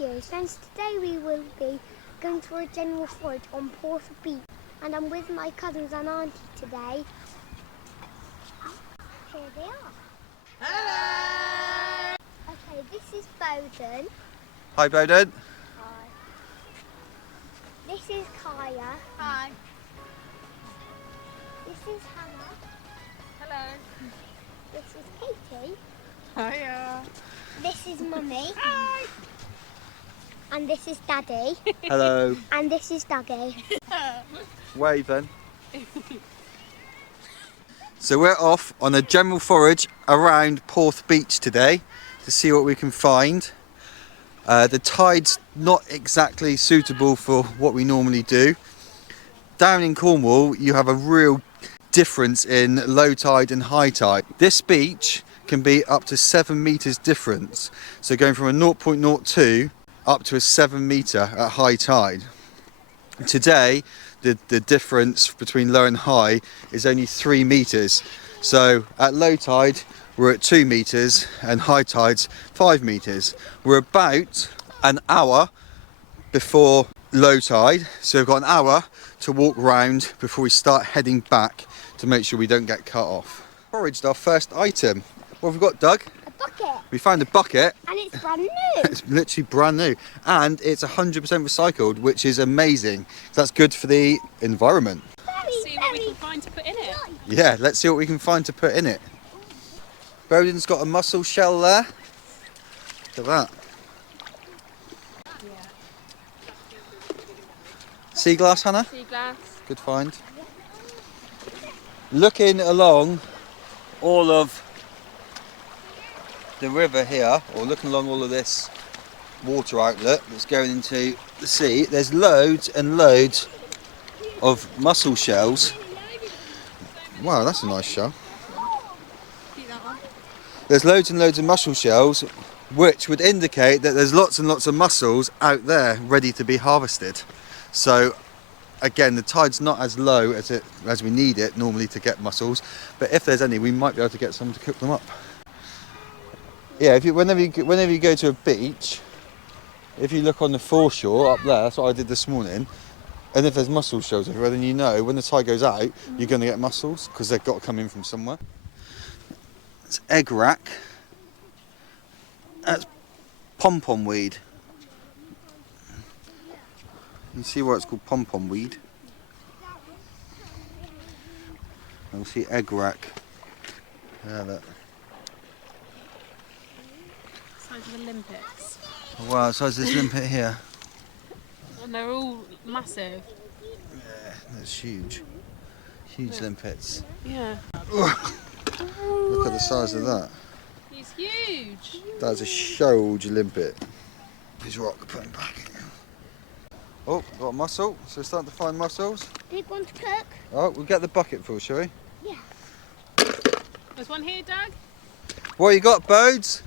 you. Since today we will be going for a general forage on Porth Beach, and I'm with my cousins and auntie today. Here they are. Hello! Okay, this is Bowden. Hi Bowden. Hi. This is Kaya. Hi. This is Hannah. Hello. This is Katie. Hiya. This is Mummy. Hi. And this is Daddy. Hello. And this is Dougie. Wave then. So we're off on a general forage around Porth Beach today to see what we can find. The tide's not exactly suitable for what we normally do. Down in Cornwall you have a real difference in low tide and high tide. This beach can be up to 7 meters difference. So going from a 0.02 up to a 7 meter at high tide. Today the difference between low and high is only 3 meters. So at low tide we're at 2 meters and high tide's 5 meters. We're about an hour before low tide, so we've got an hour to walk round before we start heading back to make sure we don't get cut off. Foraged our first item. What have we got, Doug? A bucket. We found a bucket. And it's brand new. It's literally brand new, and it's 100% recycled, which is amazing. So that's good for the environment. See what we can find to put in it. Yeah, let's see what we can find to put in it. Bowden's got a mussel shell there. Look at that. Sea glass, Hannah? Sea glass. Good find. Looking along all of the river here, or looking along all of this water outlet that's going into the sea, there's loads and loads of mussel shells. Wow, that's a nice shell. There's loads and loads of mussel shells, which would indicate that there's lots and lots of mussels out there ready to be harvested. So again, the tide's not as low as we need it normally to get mussels, but if there's any, we might be able to get some to cook them up. Yeah, whenever you go to a beach, if you look on the foreshore up there, that's what I did this morning, and if there's mussel shells everywhere, then you know when the tide goes out, you're going to get mussels because they've got to come in from somewhere. It's egg rack. That's pom-pom weed. You see why it's called pom-pom weed? And we'll see egg rack. Yeah, that. Size of the limpets. Wow, size of this limpet here. And they're all massive. Yeah, that's huge. Huge limpets. Yeah. Look at the size of that. He's huge. That's a huge limpet. His rock, put him back in. Oh, got a mussel. So we're starting to find mussels. Big one to cook. Oh, we'll get the bucket full, shall we? Yeah. There's one here, Doug. What you got, Bodes?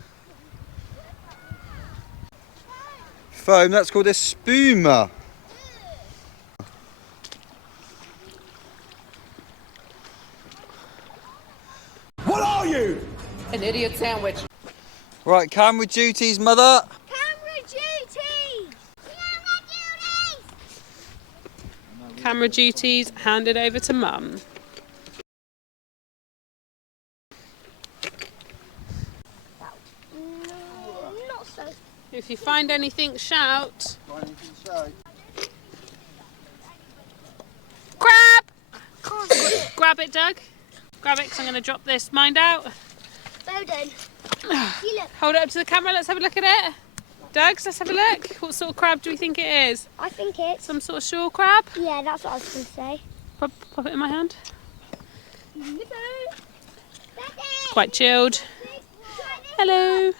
Foam, that's called a spuma. What are you? An idiot sandwich. Right, camera duties, mother. Camera duties! Camera duties handed over to Mum. Not so. If you find anything, shout. Grab! Grab it, Doug. Grab it, because I'm going to drop this mind out. Bowden, you look. Hold it up to the camera, let's have a look at it. Doug, let's have a look. What sort of crab do we think it is? I think it's. Some sort of shore crab? Yeah, that's what I was going to say. Pop it in my hand. Quite chilled. Hello.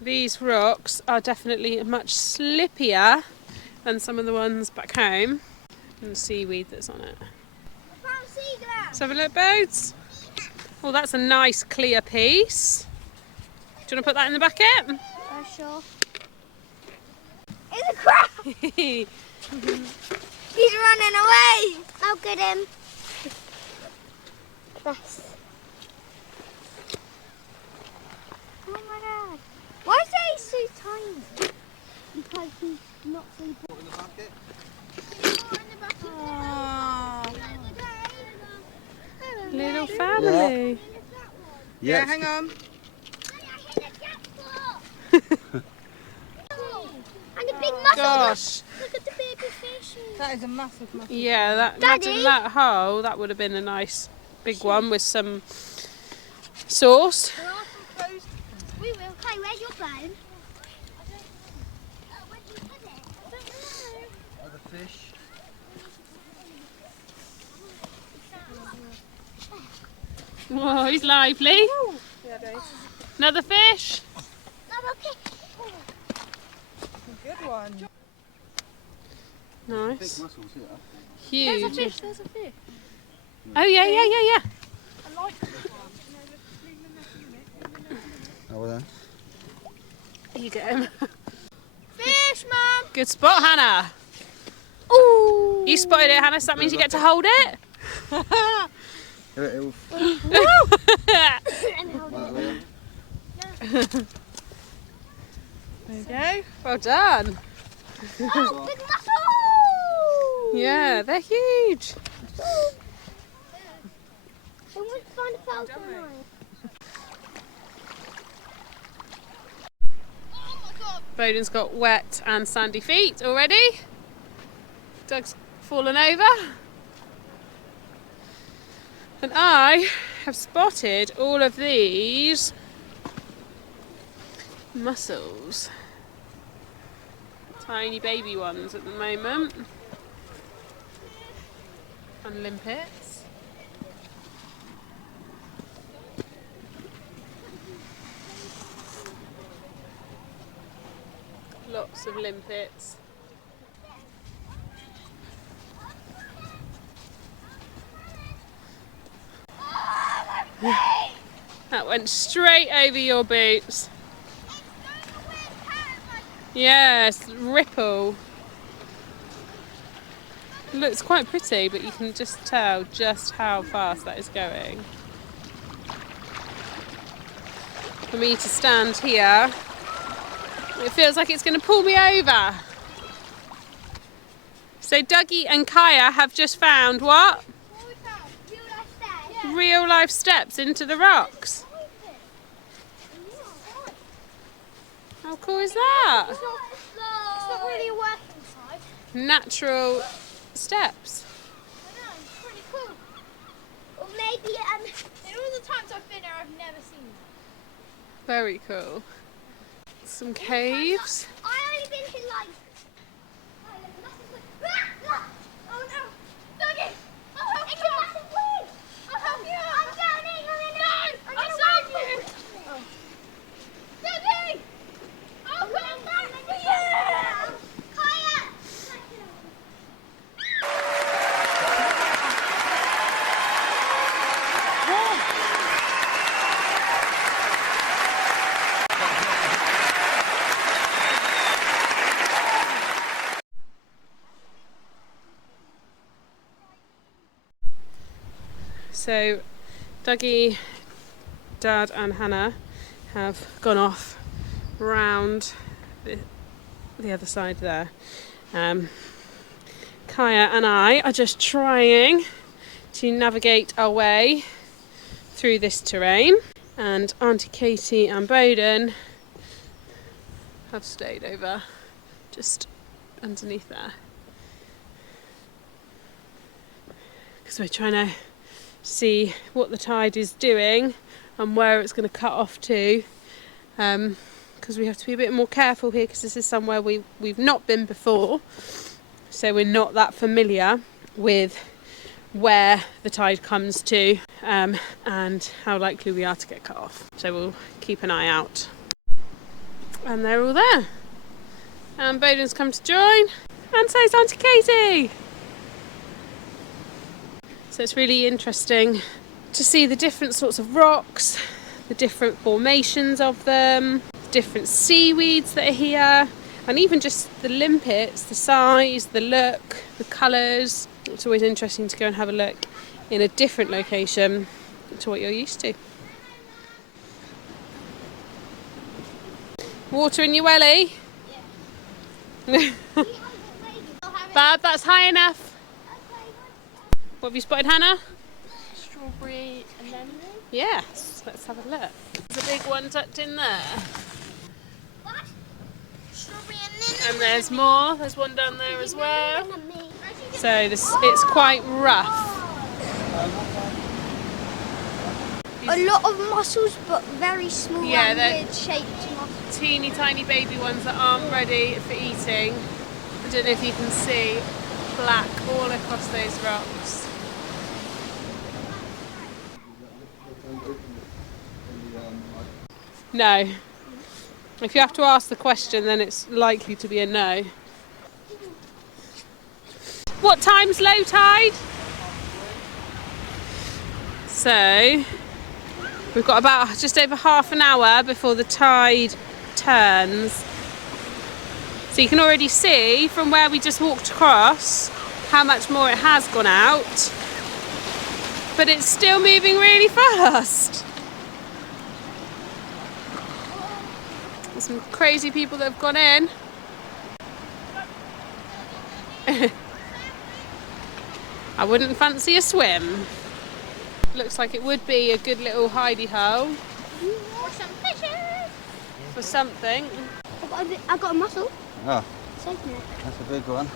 These rocks are definitely much slippier than some of the ones back home. And the seaweed that's on it. Let's have a look, Bodes. Oh, that's a nice clear piece. Do you want to put that in the bucket? Sure. It's a crab! He's running away! I'll get him. That's... Oh my god. Why is he so tiny? Yeah, hang on. And a big mussel. Gosh. Look at the baby fish. That is a massive mussel. Yeah, that, Daddy? imagine that hole. That would have been a nice big one with some sauce. There are some closed. We will. Kai, where's your phone? Where did you put it? I don't know. Other fish. Whoa, he's lively. Yeah, Dave. Another fish. No, okay. Good one. Big Nice. mussels here. Huge. There's a fish. Oh yeah, yeah, yeah, yeah. I like this one. Oh, well then. Here you go. Fish, Mum! Good spot, Hannah. Ooh. You spotted it, Hannah, so that means you get to hold it. It'll There you go. Well done. Oh, big mussel! Yeah, they're huge. I want to find a falcon. Bowden's got wet and sandy feet already. Doug's fallen over. And I have spotted all of these mussels. Tiny baby ones at the moment. And limpets. Lots of limpets. That went straight over your boots. Yes, ripple. It looks quite pretty, but you can just tell just how fast that is going. For me to stand here, it feels like it's going to pull me over. So Dougie and Kaya have just found what? Real life steps into the rocks. How cool is that? It's not really a working side. Natural steps. I know, it's pretty cool. Or maybe, In all the times I've been here, I've never seen that. Very cool. Some caves. I only been to like. Oh no! Dougie! I'll help you! I'll help you! I'm drowning! I'm gonna save you! Dougie! Oh, come on! Yeah! Kaya! So Dougie, Dad and Hannah have gone off round the other side there. Kaya and I are just trying to navigate our way through this terrain, and Auntie Katie and Bowden have stayed over just underneath there because we're trying to see what the tide is doing and where it's going to cut off to, because we have to be a bit more careful here because this is somewhere we've not been before, so we're not that familiar with where the tide comes to and how likely we are to get cut off. So we'll keep an eye out. And they're all there. And Bowden's come to join, and so's Auntie Katie. So it's really interesting to see the different sorts of rocks, the different formations of them, the different seaweeds that are here, and even just the limpets, the size, the look, the colours. It's always interesting to go and have a look in a different location to what you're used to. Water in your welly? Yeah. Bab, that's high enough. What have you spotted, Hannah? Strawberry and lemon. Yes. So let's have a look. There's a big one tucked in there. And there's more. There's one down there as well. So it's quite rough. A lot of mussels, but very small Yeah, and they're weird-shaped mussels. teeny tiny baby ones that aren't ready for eating. I don't know if you can see black all across those rocks. No. If you have to ask the question, then it's likely to be a no. What time's low tide? So we've got about just over half an hour before the tide turns. So you can already see from where we just walked across how much more it has gone out. But it's still moving really fast. There's some crazy people that have gone in. I wouldn't fancy a swim. Looks like it would be a good little hidey hole. For some fishes. For something. I got a mussel. Oh, Saved me. that's a big one.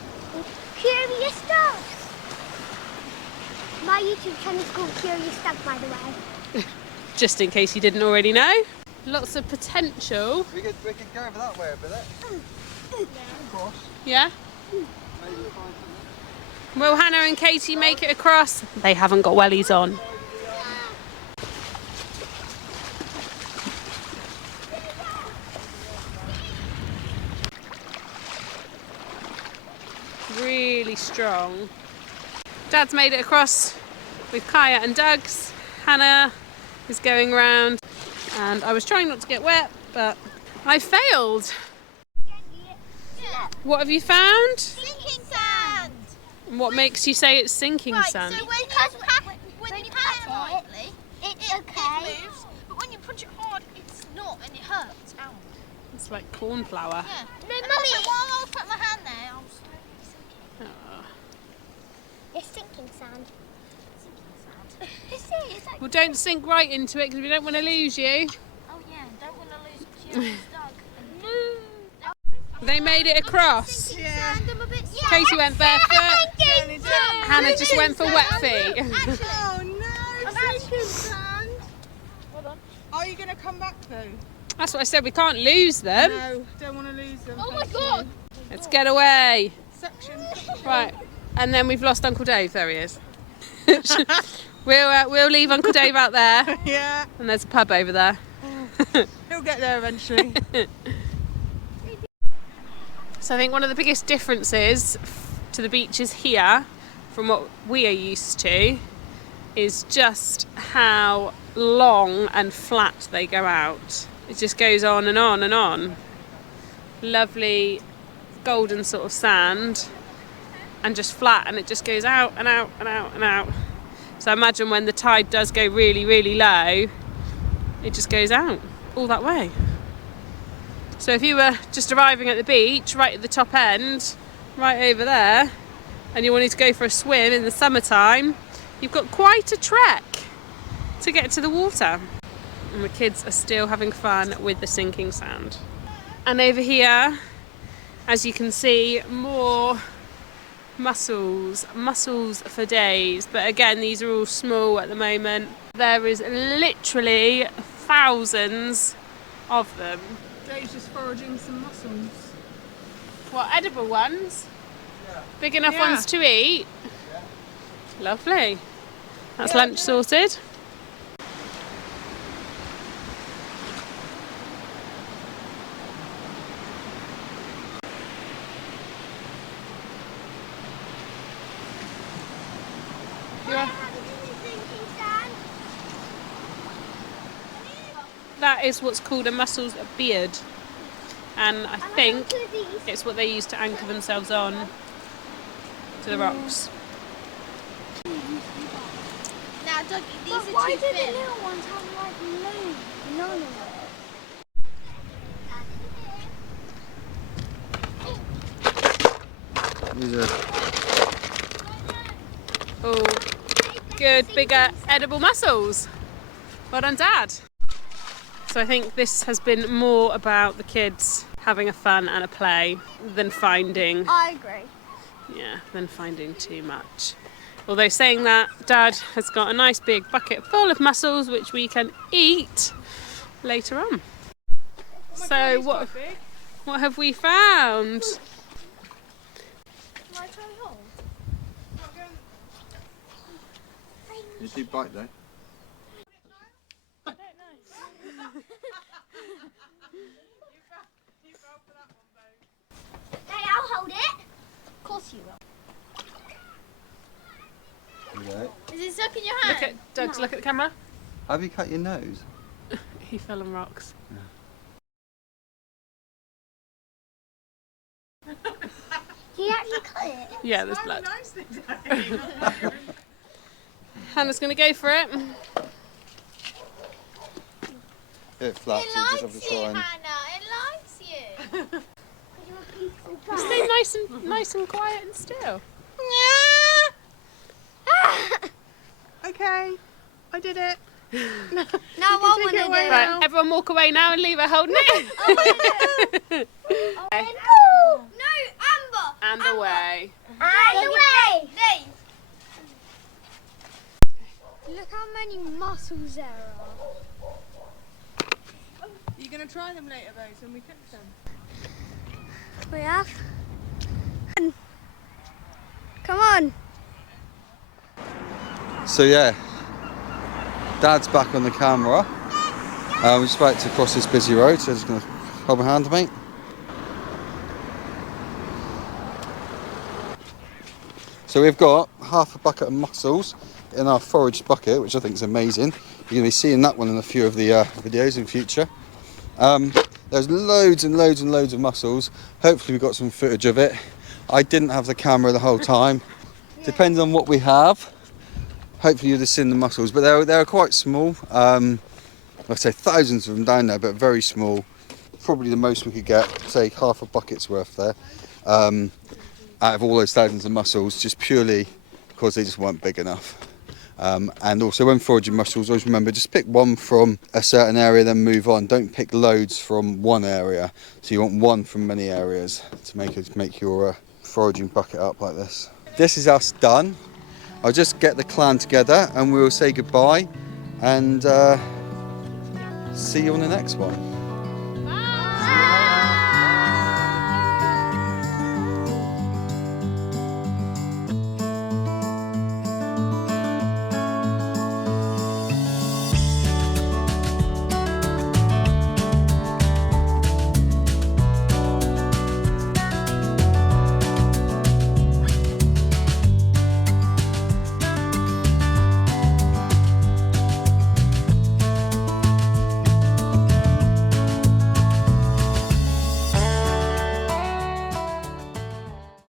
Curious Duck. My YouTube channel is called Curious Duck, by the way. Just in case you didn't already know. Lots of potential. We could go over that way a bit. Yeah? Will Hannah and Katie make it across? They haven't got wellies on. Really strong. Dad's made it across with Kaya and Doug's. Hannah is going round, and I was trying not to get wet, but I failed. What have you found? Sinking sand. And what makes you say it's sinking sand? So when you pat it lightly, it moves, but when you punch it hard, it's not, and it hurts. Ow. It's like corn flour. Yeah. No, Mummy. While I was putting my hand there, I was slowly sinking. Oh. It's sinking sand. Well, don't sink right into it because we don't want to lose you. Oh yeah, don't want to lose Curious Duck. They made it across. Yeah. Katie went barefoot. Hannah just went for wet feet. Oh no, sinking sand. Hold on. Are you going to come back though? That's what I said, we can't lose them. No, don't want to lose them. Oh my thank you. God. Let's get away. Section. Right, and then we've lost Uncle Dave. There he is. We'll leave Uncle Dave out there, Yeah, and there's a pub over there. he'll get there eventually. So I think one of the biggest differences to the beaches here from what we are used to is just how long and flat they go out. It just goes on and on and on. Lovely golden sort of sand and just flat, and it just goes out and out and out and out. So imagine when the tide does go really, really low, it just goes out all that way. So if you were just arriving at the beach, right at the top end, right over there, and you wanted to go for a swim in the summertime, you've got quite a trek to get to the water. And the kids are still having fun with the sinking sand. And over here, as you can see, more mussels for days. But again, these are all small at the moment. There is literally thousands of them. Dave's just foraging some mussels. What, edible ones? Yeah. Big enough Yeah. ones to eat? Yeah. Lovely. That's lunch sorted. That is what's called a mussel's beard, and I think it's what they use to anchor themselves on to the rocks. Now, Dougie, these But are why too do the thin. little ones have like none of it? These are Oh, good bigger edible mussels. Well done, Dad. So I think this has been more about the kids having a fun and a play than finding, I agree. than finding too much. Although saying that, Dad has got a nice big bucket full of mussels which we can eat later on. So what have we found? You do bite though. Hey, I'll hold it. Of course you will. Yeah. Is it stuck in your hand? Look at Doug's, look at the camera. Have you cut your nose? He fell on rocks. He actually cut it. Yeah, there's blood. Hannah's going to go for it. It flaps, It so just have likes to try you, and... Hannah. It likes you. Stay nice and quiet and still. Okay, I did it. No, I want to do it. Right, everyone walk away now and leave her holding it. No, Amber. And away. And away. Leave. Look how many mussels there are. You're going to try them later, though, when we cook them. We have. Come on. So yeah, Dad's back on the camera. We're just about to cross this busy road, so just going to hold my hand, mate. So we've got half a bucket of mussels in our forage bucket, which I think is amazing. You're going to be seeing that one in a few of the videos in future. There's loads and loads and loads of mussels. Hopefully we got some footage of it. I didn't have the camera the whole time. Depends on what we have. Hopefully you'll have seen the mussels, but they're quite small. Like I say, thousands of them down there, but very small. Probably the most we could get, say half a bucket's worth there. Out of all those thousands of mussels, just purely because they just weren't big enough. And also when foraging mussels, always remember, just pick one from a certain area, then move on. Don't pick loads from one area. So you want one from many areas to make your foraging bucket up like this. This is us done. I'll just get the clan together and we'll say goodbye and see you on the next one.